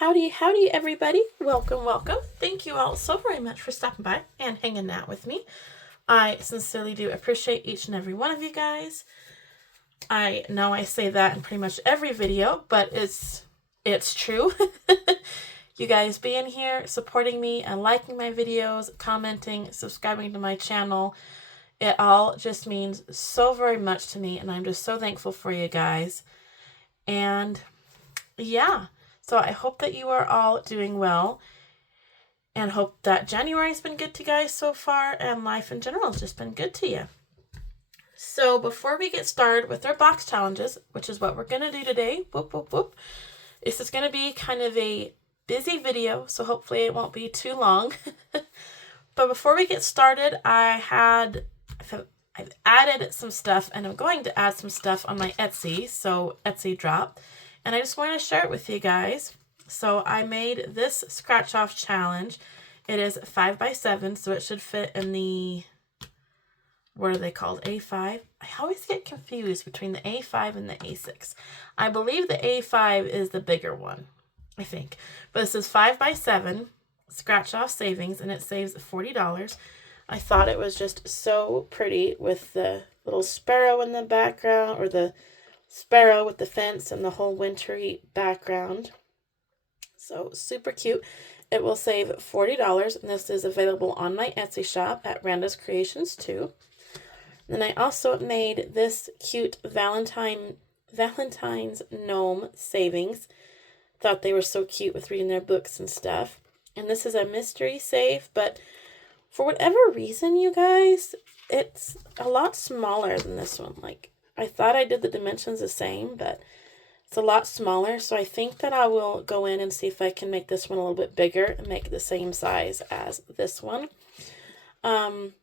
Howdy, everybody. Welcome. Thank you all so very much for stopping by and hanging out with me. I sincerely do appreciate each and every one of you guys. I know I say that in pretty much every video, but it's true. You guys being here, supporting me, and liking my videos, commenting, subscribing to my channel, it all just means so very much to me, and I'm just so thankful for you guys. And yeah. So I hope that you are all doing well and hope that January's been good to you guys so far and life in general has just been good to you. So before we get started with our box challenges, which is what we're going to do today, this is going to be kind of a busy video, so hopefully it won't be too long. But before we get started, I've added some stuff, and I'm going to add some stuff on my Etsy, so Etsy drop. And I just wanted to share it with you guys. So I made this scratch off challenge. It is 5x7, so it should fit in the, what are they called? A5? I always get confused between the A5 and the A6. I believe the A5 is the bigger one, I think. But this is 5x7 scratch off savings, and it saves $40. I thought it was just so pretty with the little sparrow in the background, or the sparrow with the fence and the whole wintry background. So super cute. It will save $40, and this is available on my Etsy shop at Randa's Creations too. Then I also made this cute Valentine's gnome savings. Thought they were so cute with reading their books and stuff. And this is a mystery save, but for whatever reason, you guys, it's a lot smaller than this one. Like, I thought I did the dimensions the same, but it's a lot smaller. So I think that I will go in and see if I can make this one a little bit bigger and make it the same size as this one. But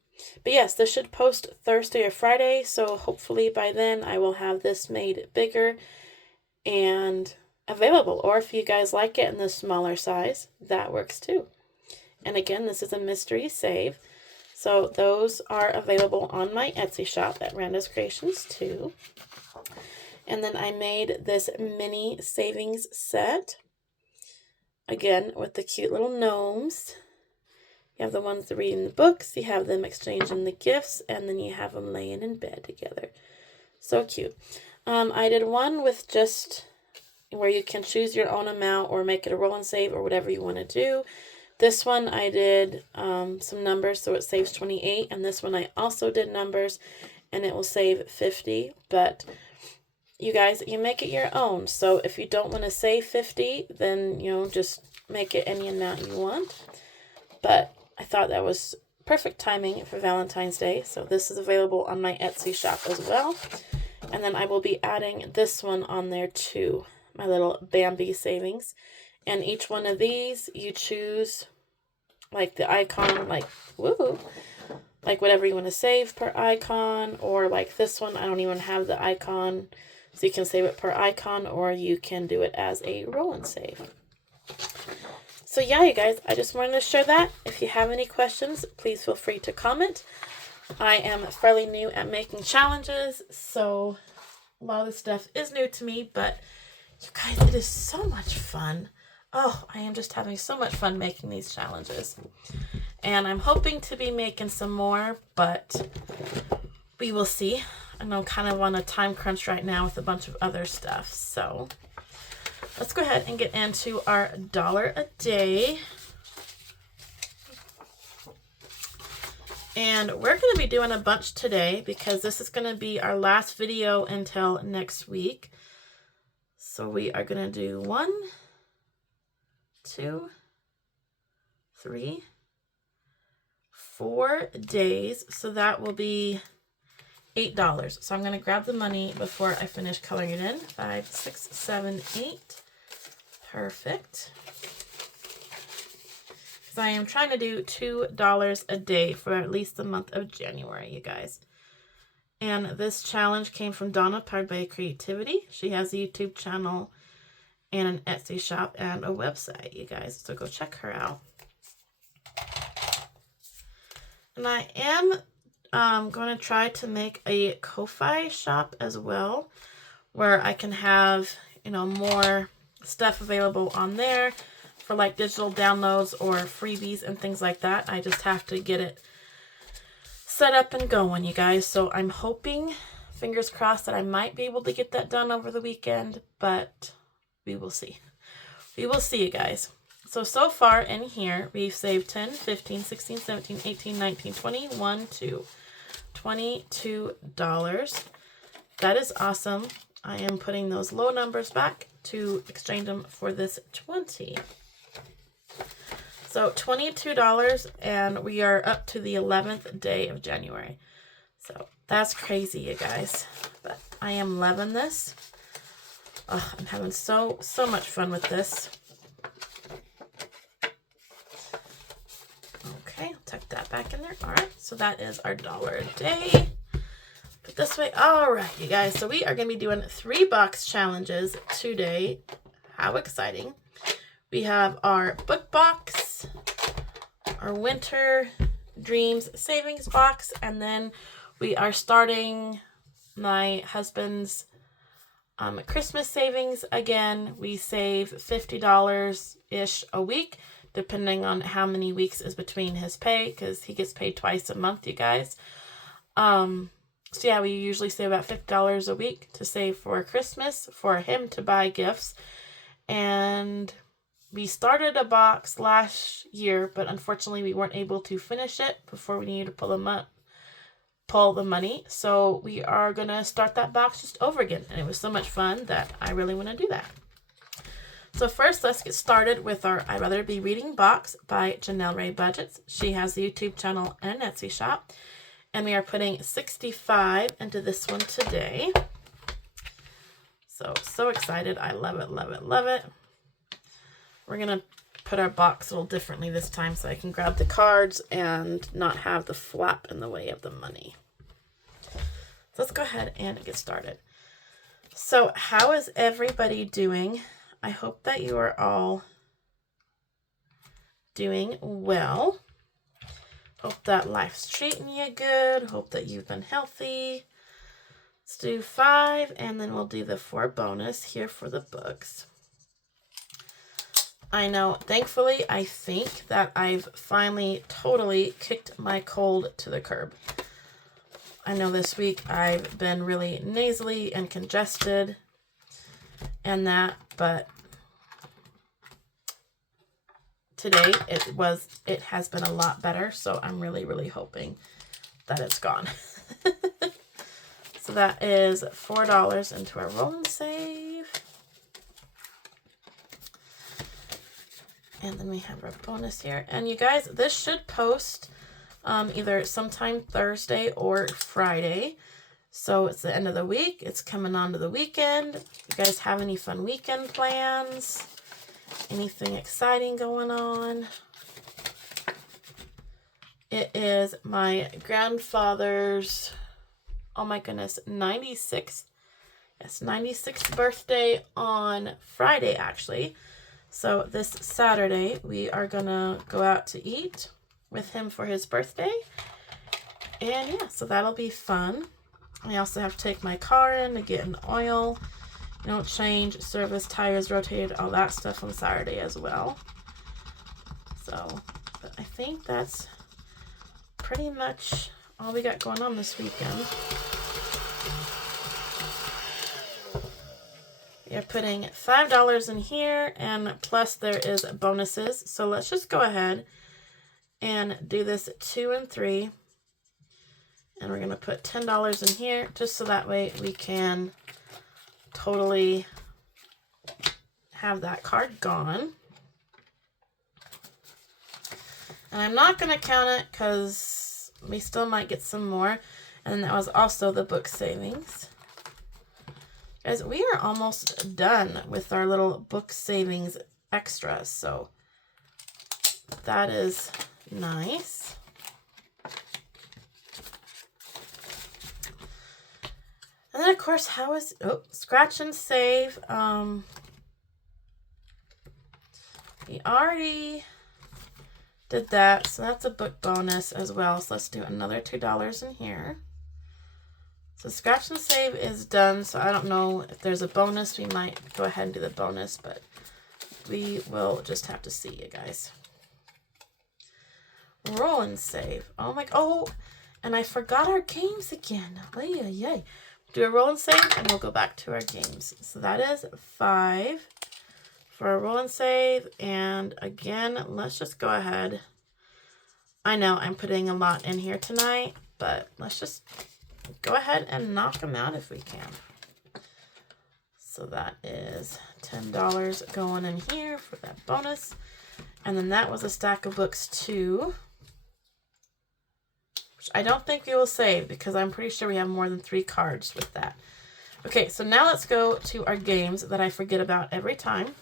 yes, this should post Thursday or Friday. So hopefully by then I will have this made bigger and available. Or if you guys like it in the smaller size, that works too. And again, this is a mystery save. So those are available on my Etsy shop at Randa's Creations too. And then I made this mini savings set. Again, with the cute little gnomes. You have the ones that read in the books. You have them exchanging the gifts. And then you have them laying in bed together. So cute. I did one with just where you can choose your own amount or make it a roll and save or whatever you want to do. This one I did some numbers, so it saves 28. And this one I also did numbers, and it will save 50. But you guys, you make it your own. So if you don't want to save 50, then, just make it any amount you want. But I thought that was perfect timing for Valentine's Day. So this is available on my Etsy shop as well. And then I will be adding this one on there too, my little Bambi savings. And each one of these, you choose, like, the icon, like whatever you want to save per icon. Or like this one, I don't even have the icon. So you can save it per icon, or you can do it as a roll and save. So yeah, you guys, I just wanted to share that. If you have any questions, please feel free to comment. I am fairly new at making challenges, so a lot of this stuff is new to me. But you guys, it is so much fun. Oh, I am just having so much fun making these challenges. And I'm hoping to be making some more, but we will see. And I'm kind of on a time crunch right now with a bunch of other stuff. So let's go ahead and get into our $1 a day. And we're going to be doing a bunch today because this is going to be our last video until next week. So we are going to do 1, 2, 3, 4 days. So that will be $8. So I'm going to grab the money before I finish coloring it in. 5, 6, 7, 8. Perfect. Because I am trying to do $2 a day for at least the month of January, you guys. And this challenge came from Donna, powered by Creativity. She has a YouTube channel and an Etsy shop and a website, you guys. So go check her out. And I am going to try to make a Ko-Fi shop as well, where I can have, more stuff available on there for like digital downloads or freebies and things like that. I just have to get it set up and going, you guys. So I'm hoping, fingers crossed, that I might be able to get that done over the weekend, but we will see. We will see, you guys. So far in here, we've saved 10, 15, 16, 17, 18, 19, 20, 1, 2, $22. That is awesome. I am putting those low numbers back to exchange them for this 20. So $22, and we are up to the 11th day of January. So that's crazy, you guys. But I am loving this. Oh, I'm having so much fun with this. Okay, I'll tuck that back in there. All right, so that is our $1 a day. Put this way. All right, you guys. So we are going to be doing 3 box challenges today. How exciting. We have our book box, our winter dreams savings box, and then we are starting my husband's Christmas savings. Again, we save $50-ish a week, depending on how many weeks is between his pay, because he gets paid twice a month, you guys. So yeah, we usually save about $50 a week to save for Christmas, for him to buy gifts. And we started a box last year, but unfortunately we weren't able to finish it before we needed to pull the money. So we are going to start that box just over again. And it was so much fun that I really want to do that. So first, let's get started with our I'd Rather Be Reading box by Janelle Ray Budgets. She has a YouTube channel and an Etsy shop. And we are putting $65 into this one today. So excited. I love it, love it, love it. We're going to put our box a little differently this time so I can grab the cards and not have the flap in the way of the money. So let's go ahead and get started. So how is everybody doing? I hope that you are all doing well. Hope that life's treating you good. Hope that you've been healthy. Let's do 5, and then we'll do the 4 bonus here for the books. I know, thankfully, I think that I've finally totally kicked my cold to the curb. I know this week I've been really nasally and congested and that, but today it has been a lot better, so I'm really hoping that it's gone. So that is $4 into our roll and save. And then we have our bonus here. And you guys, this should post either sometime Thursday or Friday. So it's the end of the week. It's coming on to the weekend. You guys have any fun weekend plans? Anything exciting going on? It is my grandfather's, oh my goodness, 96th. Yes, 96th birthday on Friday, actually. So this Saturday, we are going to go out to eat with him for his birthday. And yeah, so that'll be fun. I also have to take my car in to get an oil, change, service, tires rotated, all that stuff on Saturday as well. So, but I think that's pretty much all we got going on this weekend. You're putting $5 in here, and plus there is bonuses. So let's just go ahead and do this 2 and 3. And we're going to put $10 in here just so that way we can totally have that card gone. And I'm not going to count it because we still might get some more. And that was also the book savings. Guys, we are almost done with our little book savings extras, so that is nice. And then, of course, scratch and save. We already did that, so that's a book bonus as well. So let's do another $2 in here. So scratch and save is done. So I don't know if there's a bonus. We might go ahead and do the bonus, but we will just have to see, you guys. Roll and save. Oh my, oh, and I forgot our games again. Yay. Do a roll and save, and we'll go back to our games. So that is 5 for a roll and save. And again, let's just go ahead. I know I'm putting a lot in here tonight, but let's just go ahead and knock them out if we can. So that is $10 going in here for that bonus. And then that was a stack of books too, which I don't think we will save because I'm pretty sure we have more than 3 cards with that. Okay, so now let's go to our games that I forget about every time.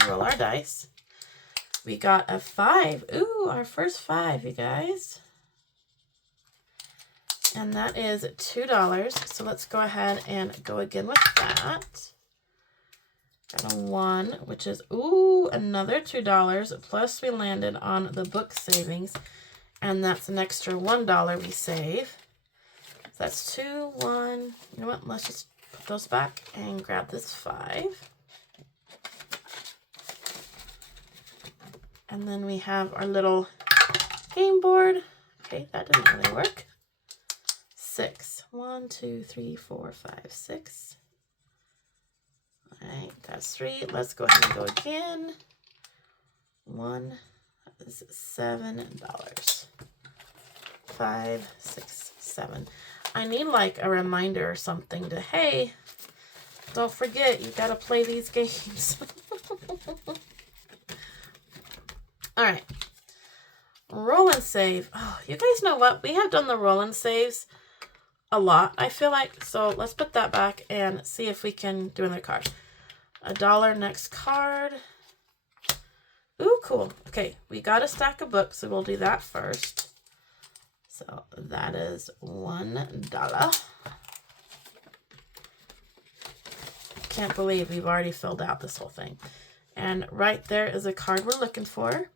We roll our dice. We got a 5. Ooh, our first 5, you guys. And that is $2. So let's go ahead and go again with that. Got a 1, which is, ooh, another $2. Plus we landed on the book savings. And that's an extra $1 we save. So that's 2, 1. You know what? Let's just put those back and grab this 5. And then we have our little game board. Okay, that didn't really work. 6. 1, 2, 3, 4, 5, 6. All right, that's 3. Let's go ahead and go again. 1 is $7. 5, 6, 7. I need like a reminder or something to, hey, don't forget, you gotta play these games. All right. Roll and save. Oh, you guys know what? We have done the roll and saves a lot, I feel like. So let's put that back and see if we can do another card. $1 next card. Ooh, cool. Okay, we got a stack of books, so we'll do that first. So that is $1. Can't believe we've already filled out this whole thing. And right there is a card we're looking for.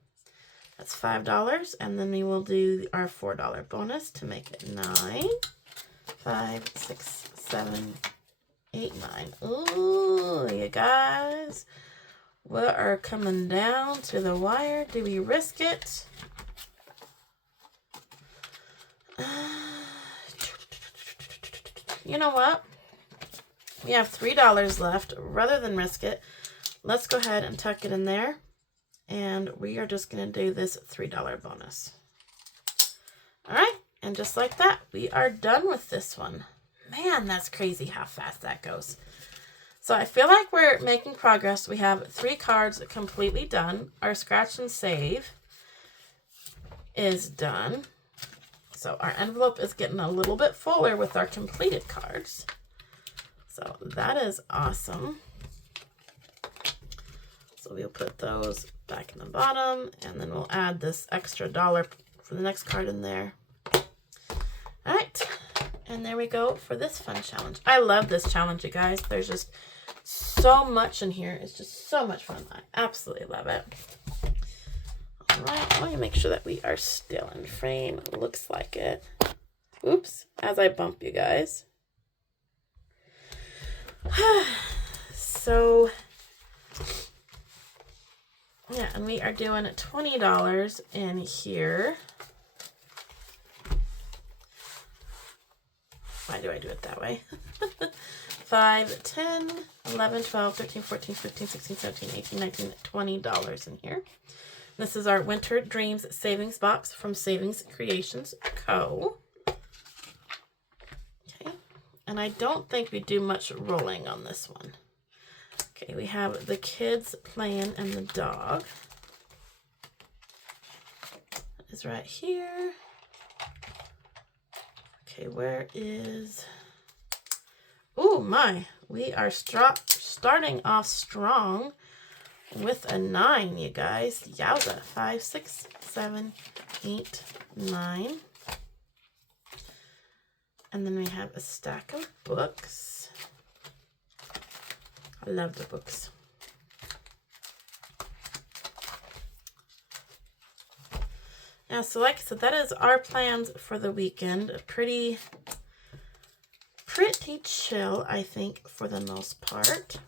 That's $5. And then we will do our $4 bonus to make it 9. 5, 6, 7, 8, 9. Ooh, you guys. We are coming down to the wire. Do we risk it? You know what? We have $3 left. Rather than risk it, let's go ahead and tuck it in there. And we are just going to do this $3 bonus. All right. And just like that, we are done with this one. Man, that's crazy how fast that goes. So I feel like we're making progress. We have 3 cards completely done. Our scratch and save is done. So our envelope is getting a little bit fuller with our completed cards. So that is awesome. So we'll put those back in the bottom, and then we'll add this extra $1 for the next card in there. All right, and there we go for this fun challenge. I love this challenge, you guys. There's just so much in here. It's just so much fun. I absolutely love it. All right, let me make sure that we are still in frame. Looks like it. Oops, as I bump you guys. So, yeah, and we are doing $20 in here. Why do I do it that way? 5, 10, 11, 12, 13, 14, 15, 16, 17, 18, 19, $20 in here. This is our Winter Dreams Savings Box from Savings Creations Co. Okay, and I don't think we do much rolling on this one. Okay, we have the kids playing and the dog. That is right here. Okay, where is... Oh my, we are starting off strong with a 9, you guys. Yowza. 5, 6, 7, 8, 9. And then we have a stack of books. I love the books. Yeah, so like I said, that is our plans for the weekend. A pretty pretty chill, I think, for the most part.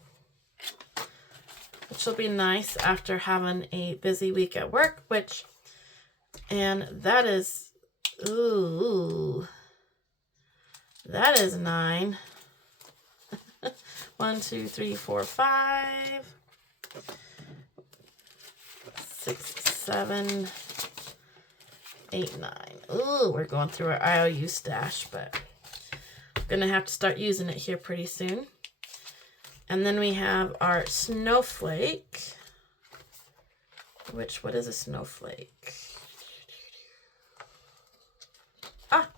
Which will be nice after having a busy week at work, and that is, ooh, that is 9. 1, 2, 3, 4, 5, 6, 7, 8, 9. Ooh, we're going through our IOU stash, but I'm gonna have to start using it here pretty soon. And then we have our snowflake, what is a snowflake? Ah,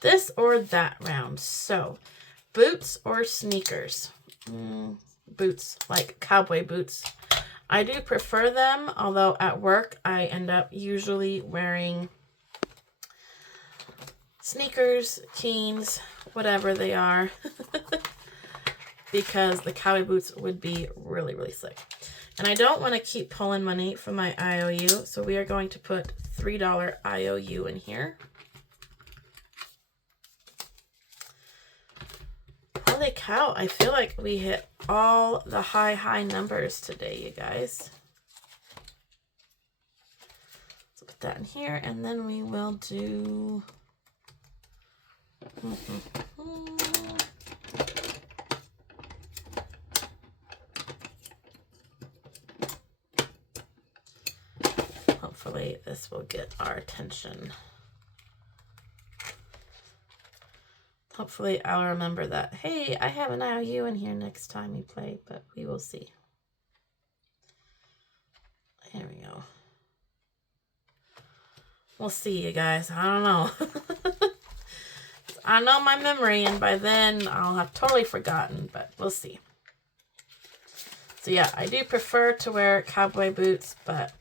this or that round. So, boots or sneakers? Boots, like cowboy boots. I do prefer them, although at work I end up usually wearing sneakers, Keens, whatever they are. Because the cowboy boots would be really, really slick. And I don't want to keep pulling money from my IOU, so we are going to put $3 IOU in here. Holy cow, I feel like we hit all the high numbers today, you guys. Let's put that in here, and then we will do... Hopefully this will get our attention. Hopefully I'll remember that, hey, I have an IOU in here next time we play, but we will see. Here we go. We'll see, you guys. I don't know. I know my memory, and by then I'll have totally forgotten, but we'll see. So yeah, I do prefer to wear cowboy boots, but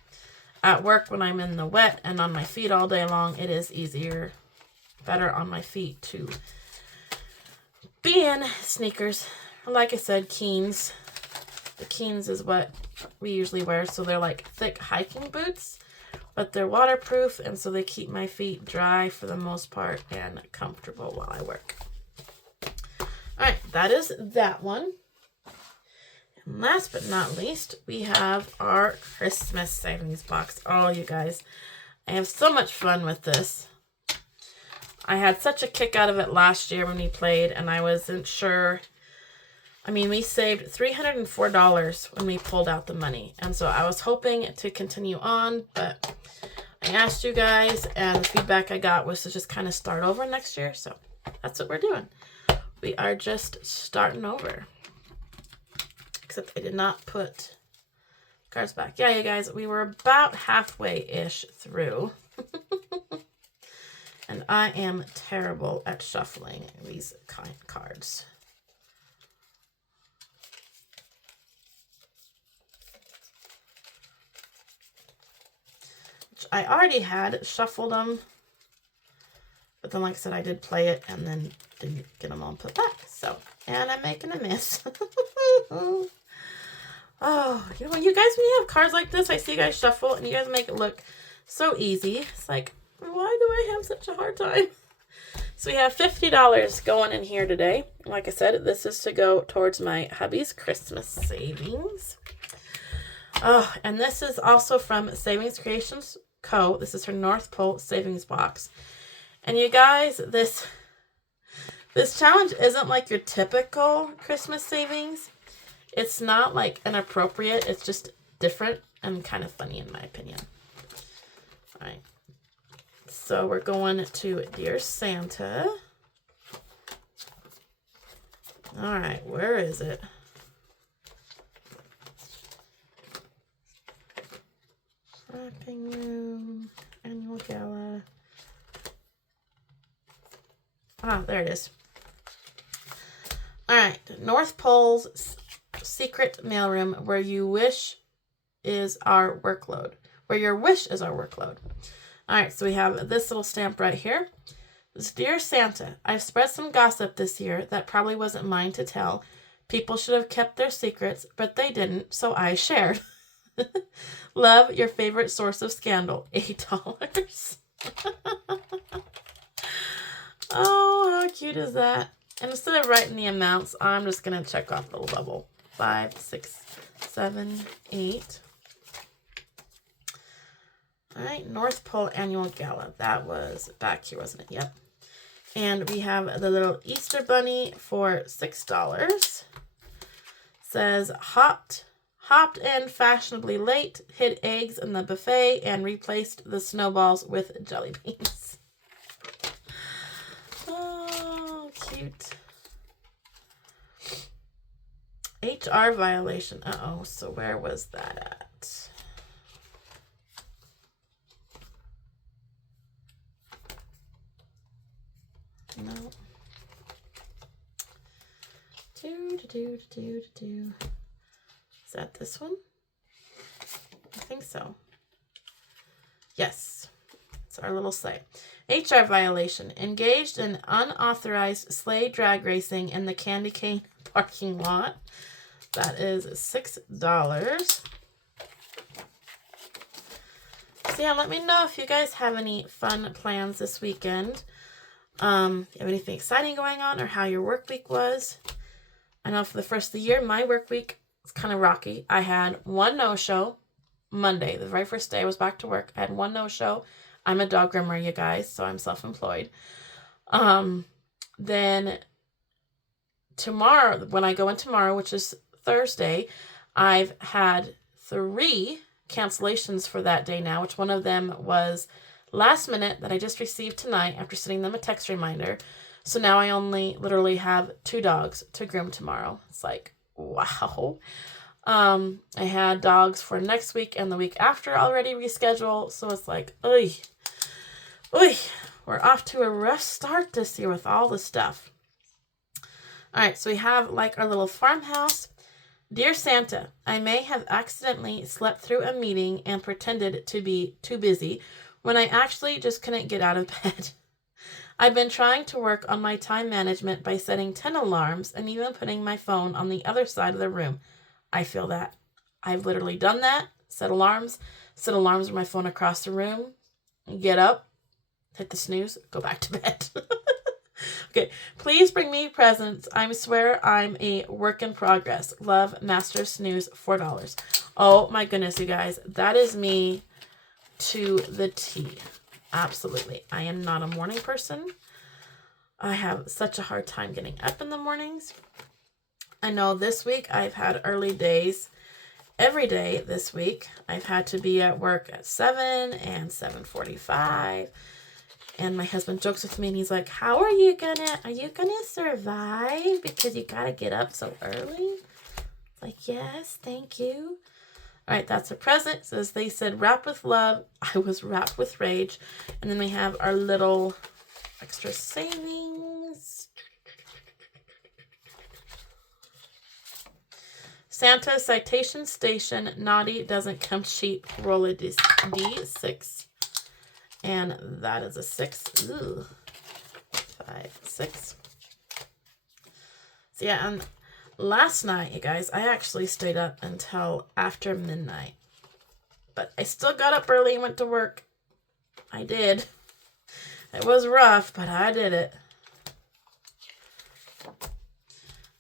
at work when I'm in the wet and on my feet all day long, it is better on my feet to be in sneakers. Like I said, Keens. The Keens is what we usually wear, so they're like thick hiking boots, but they're waterproof, and so they keep my feet dry for the most part and comfortable while I work. Alright, that is that one. And last but not least, we have our Christmas savings box. Oh, you guys, I have so much fun with this. I had such a kick out of it last year when we played, and I wasn't sure. I mean, we saved $304 when we pulled out the money, and so I was hoping to continue on, but I asked you guys, and the feedback I got was to just kind of start over next year, so that's what we're doing. We are just starting over. Except I did not put cards back. Yeah, you guys, we were about halfway-ish through. And I am terrible at shuffling these kind cards. Which I already had shuffled them. But then, like I said, I did play it and then didn't get them all put back. So, and I'm making a mess. Oh, you know, when you have cards like this, I see you guys shuffle and you guys make it look so easy. It's like, why do I have such a hard time? So we have $50 going in here today. Like I said, this is to go towards my hubby's Christmas savings. Oh, and this is also from Savings Creations Co. This is her North Pole savings box. And you guys, this challenge isn't like your typical Christmas savings. It's not like inappropriate. It's just different and kind of funny in my opinion. All right. So we're going to Dear Santa. All right. Where is it? Wrapping room. Annual gala. Ah, there it is. All right. North Pole's secret mailroom where your wish is our workload. All right, so we have this little stamp right here. It's Dear Santa, I've spread some gossip this year that probably wasn't mine to tell. People should have kept their secrets, but they didn't, so I shared. Love, your favorite source of scandal, $8. Oh, how cute is that? And instead of writing the amounts, I'm just going to check off the little bubble. 5, 6, 7, 8. All right, North Pole Annual Gala. That was back here, wasn't it? Yep. And we have the little Easter Bunny for $6. Says, hopped in fashionably late, hid eggs in the buffet, and replaced the snowballs with jelly beans. Oh, cute. HR violation. Uh-oh, so where was that at? No. Is that this one? I think so. Yes. It's our little sleigh. HR violation. Engaged in unauthorized sleigh drag racing in the candy cane parking lot. That is $6. So yeah, let me know if you guys have any fun plans this weekend. You have anything exciting going on, or how your work week was? I know for the first of the year, my work week was kind of rocky. I had one no-show Monday, the very first day I was back to work. I had one no-show. I'm a dog groomer, you guys, so I'm self-employed. Then tomorrow, when I go in tomorrow, which is Thursday, I've had 3 cancellations for that day now, which one of them was last minute that I just received tonight after sending them a text reminder. So now I only literally have 2 dogs to groom tomorrow. It's like, wow. I had dogs for next week and the week after already rescheduled. So it's like, oy. We're off to a rough start this year with all the stuff. All right, so we have like our little farmhouse. Dear Santa, I may have accidentally slept through a meeting and pretended to be too busy when I actually just couldn't get out of bed. I've been trying to work on my time management by setting 10 alarms and even putting my phone on the other side of the room. I feel that. I've literally done that. Set alarms with my phone across the room, get up, hit the snooze, go back to bed. Okay, please bring me presents. I swear I'm a work in progress. Love, Master Snooze, $4. Oh my goodness, you guys. That is me to the T. Absolutely. I am not a morning person. I have such a hard time getting up in the mornings. I know this week I've had early days. Every day this week I've had to be at work at 7 and 7:45. And my husband jokes with me and he's like, are you gonna survive because you gotta get up so early? It's like, yes, thank you. All right, that's a present. So as they said, wrap with love. I was wrapped with rage. And then we have our little extra savings. Santa citation station. Naughty doesn't come cheap. Roll a D6. And that is a 6. Ooh. 5, 6. So yeah, and last night, you guys, I actually stayed up until after midnight. But I still got up early and went to work. I did. It was rough, but I did it.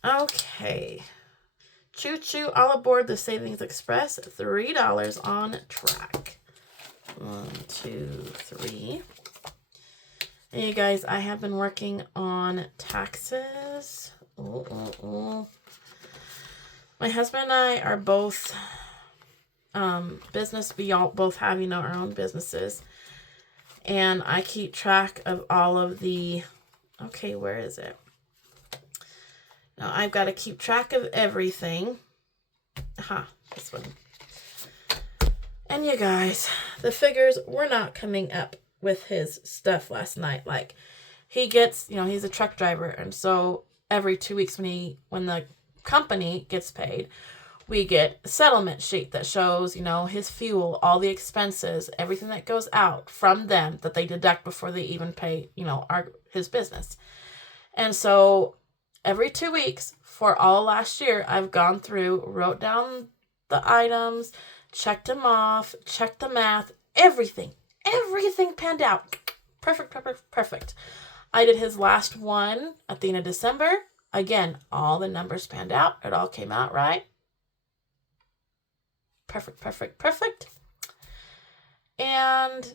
Okay. Choo choo, all aboard the Savings Express. $3 on track. 1, 2, 3. And you guys, I have been working on taxes. My husband and I are both business. We all both have, our own businesses. And I keep track of all of the... Okay, where is it? Now, I've got to keep track of everything. This one. And you guys, the figures were not coming up with his stuff last night. Like, he gets, he's a truck driver. And so every 2 weeks when the company gets paid, we get a settlement sheet that shows, his fuel, all the expenses, everything that goes out from them that they deduct before they even pay, his business. And so every 2 weeks for all last year, I've gone through, wrote down the items, checked them off, checked the math, everything panned out. Perfect. I did his last one at the end of December. Again, all the numbers panned out. It all came out right. Perfect, perfect, perfect. And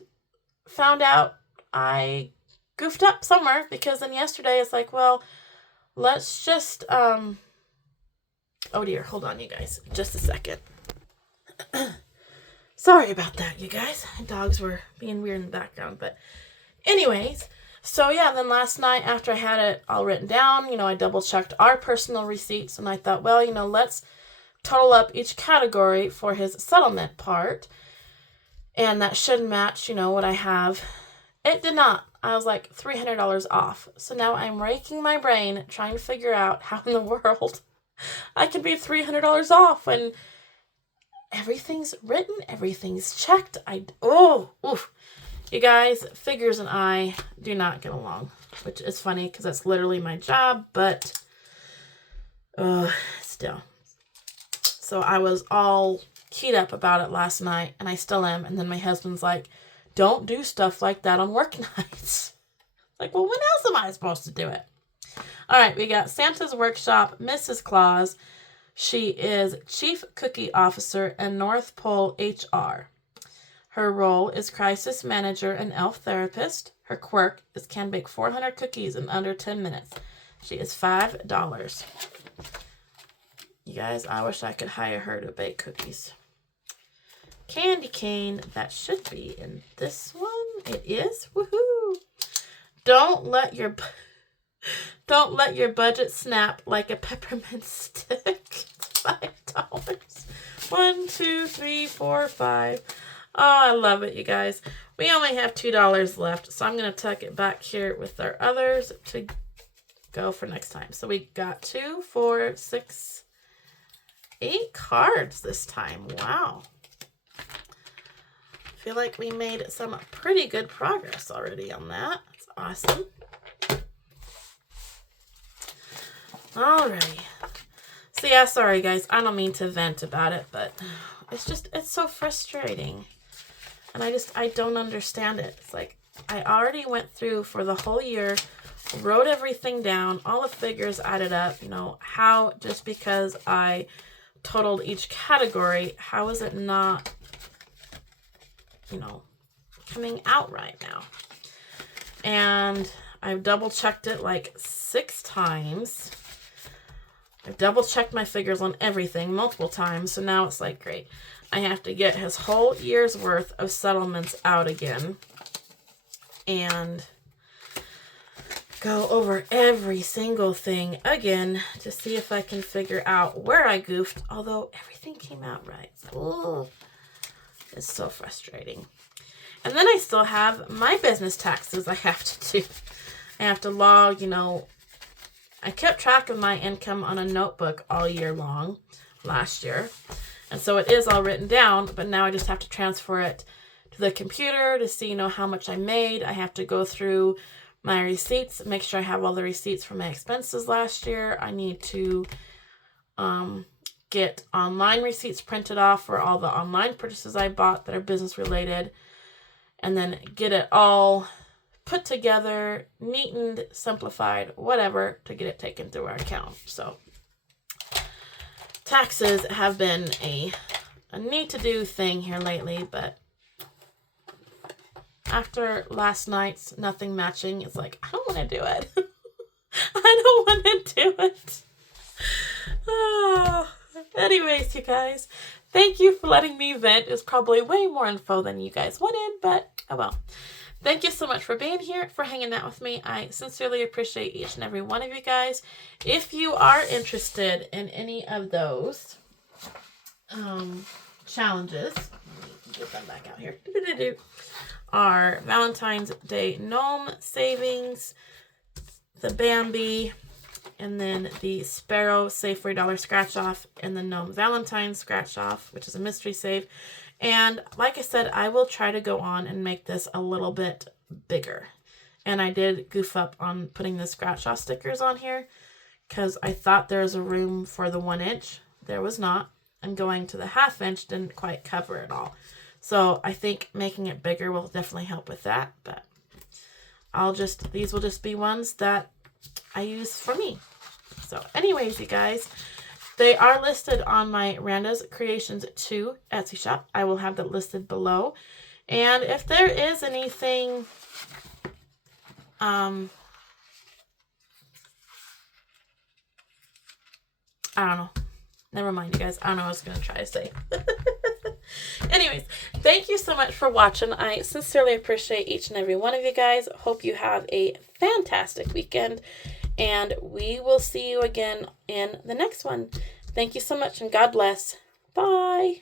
found out I goofed up somewhere, because then yesterday it's like, well, let's just, oh dear, hold on, you guys, just a second. Sorry about that, you guys. Dogs were being weird in the background, but anyways, so yeah, then last night after I had it all written down, I double checked our personal receipts, and I thought, well, let's total up each category for his settlement part, and that should match, what I have. It did not. I was like $300 off. So now I'm raking my brain trying to figure out how in the world I can be $300 off when everything's written, everything's checked. You guys, figures and I do not get along, which is funny because that's literally my job, but still. So I was all keyed up about it last night, and I still am. And then my husband's like, don't do stuff like that on work nights. Like, well, when else am I supposed to do it? All right, we got Santa's Workshop, Mrs. Claus. She is Chief Cookie Officer in North Pole HR. Her role is Crisis Manager and Elf Therapist. Her quirk is can bake 400 cookies in under 10 minutes. She is $5. You guys, I wish I could hire her to bake cookies. Candy cane, that should be in this one. It is. Woohoo! Don't let your budget snap like a peppermint stick. It's $5. 1, 2, 3, 4, 5. Oh, I love it, you guys. We only have $2 left, so I'm going to tuck it back here with our others to go for next time. So we got 2, 4, 6, 8 cards this time. Wow. I feel like we made some pretty good progress already on that. That's awesome. Alrighty. So yeah, sorry guys. I don't mean to vent about it, but it's so frustrating. And I don't understand it. It's like, I already went through for the whole year, wrote everything down, all the figures added up, how, just because I totaled each category, how is it not, coming out right now? And I've double checked it like 6 times. I've double checked my figures on everything multiple times. So now it's like, great. I have to get his whole year's worth of settlements out again. And go over every single thing again to see if I can figure out where I goofed. Although everything came out right. Ooh, it's so frustrating. And then I still have my business taxes I have to do. I have to log, I kept track of my income on a notebook all year long last year. And so it is all written down, but now I just have to transfer it to the computer to see, how much I made. I have to go through my receipts, make sure I have all the receipts for my expenses last year. I need to get online receipts printed off for all the online purchases I bought that are business related, and then get it all put together, neatened, simplified, whatever, to get it taken through our account. So taxes have been a need to do thing here lately, but after last night's nothing matching, it's like, I don't want to do it. I don't want to do it. Oh. Anyways, you guys, thank you for letting me vent. It's probably way more info than you guys wanted, but oh well. Thank you so much for being here, for hanging out with me. I sincerely appreciate each and every one of you guys. If you are interested in any of those challenges, let me get them back out here. Our Valentine's Day Gnome Savings, the Bambi, and then the Sparrow Save for $1 Scratch Off, and the Gnome Valentine Scratch Off, which is a mystery save. And like I said, I will try to go on and make this a little bit bigger. And I did goof up on putting the scratch off stickers on here because I thought there was a room for the 1 inch. There was not. And going to the 1/2 inch didn't quite cover it all. So I think making it bigger will definitely help with that. But these will just be ones that I use for me. So anyways, you guys, they are listed on my Randa's Creations 2 Etsy shop. I will have that listed below. And if there is anything, I don't know. Never mind, you guys. I don't know what I was going to try to say. Anyways, thank you so much for watching. I sincerely appreciate each and every one of you guys. Hope you have a fantastic weekend. And we will see you again in the next one. Thank you so much and God bless. Bye.